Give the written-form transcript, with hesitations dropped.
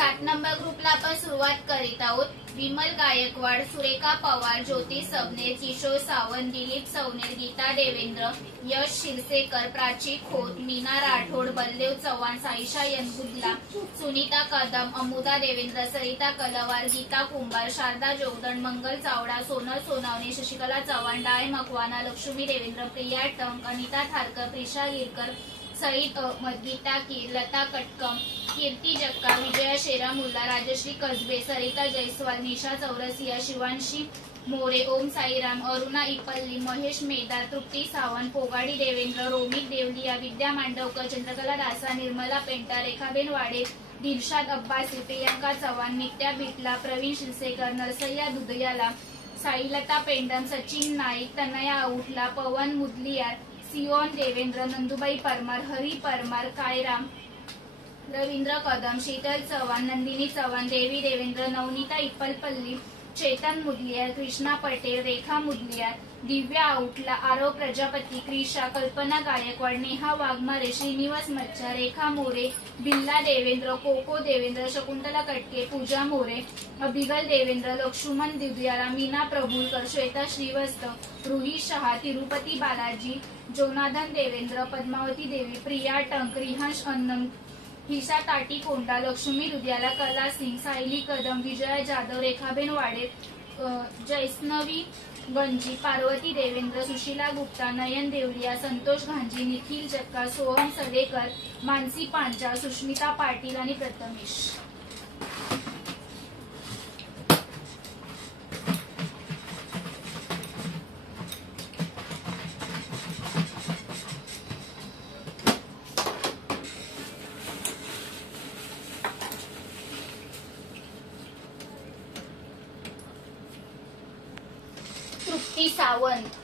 7 number ग्रुपला आपण सुरुवात करीत आहोत। विमल गायकवाड, सुरेखा पवार, ज्योती सबनेर, किशोर सावंत, दिलीप सवनेर, गीता देवेंद्र, यश शिरसेकर, प्राची खोत, मीना राठोड, बलदेव चव्हाण, साईशा यनगुदला, सुनीता कदम, अमुदा देवेंद्र, सरिता कलवार, गीता कुंभार, शारदा जोगदंड, मंगल चावडा, सोनल सोनावणे, शशिकला चव्हाण, डाय मकवाना, लक्ष्मी देवेंद्र, प्रिया टंक, अनिता थारकर, प्रिशा गिरकर, सईद अहमद, गीता कीर, लता कटकम, कीर्ती जक्का, विजया शेरामुल्ला, राजश्री कसबे, सरिता जयस्वाल, निशा चौरसिया, शिवांशी मोरे, ओम साईराम, अरुणा इपल्ली, महेश मेदार, तृप्ती सावंत, पोगाडी देवेंद्र, रोमिक देवलिया, विद्या मांडवकर, चंद्रकला दासा, निर्मला पेंटा, रेखाबेन वाडे, दिलशाद अब्बासी, प्रियंका चव्हाण, नित्या बिटला, प्रवीण शिरसेकर, नरसय्या दुधयाला, साईलता पेंडम, सचिन नाईक, तनया आऊटला, पवन मुदलियार, सियोन देवेंद्र, नंदुबाई परमार, हरी परमार, कायराम, रवींद्र कदम, शीतल चव्हाण, नंदिनी चव्हाण, देवी देवेंद्र, नवनीता इप्पलपल्ली, चेतन मुदलियार, कृष्णा पटेल, रेखा मुदलियार, दिव्या आऊटला, आरव प्रजापती, क्रिशा, कल्पना गायकवाड, नेहा वाघमारे, श्रीनिवास मच्छा, रेखा मोरे, बिल्ला देवेंद्र, कोको देवेंद्र, शकुंतला कटके, पूजा मोरे, अभिगल देवेंद्र, लक्ष्मण दिव्याला, मीना प्रभुलकर, श्वेता श्रीवास्तव, रुही शहा, तिरुपती बालाजी, जोनाधन देवेंद्र, पद्मावती देवी, प्रिया टंक, रिहांश अन्नम, हिशा ताटी कोंडा, लक्ष्मी दुधियाला, कला सिंग, सायली कदम, विजया जाधव, रेखाबेन वाडे, जैस्नवी गंजी, पार्वती देवेंद्र, सुशीला गुप्ता, नयन देवलिया, संतोष घांजी, निखिल जक्का, सोहम सडेकर, मानसी पांचा, सुष्मिता पाटील आणि प्रथमेश। तृप्ती सावंत,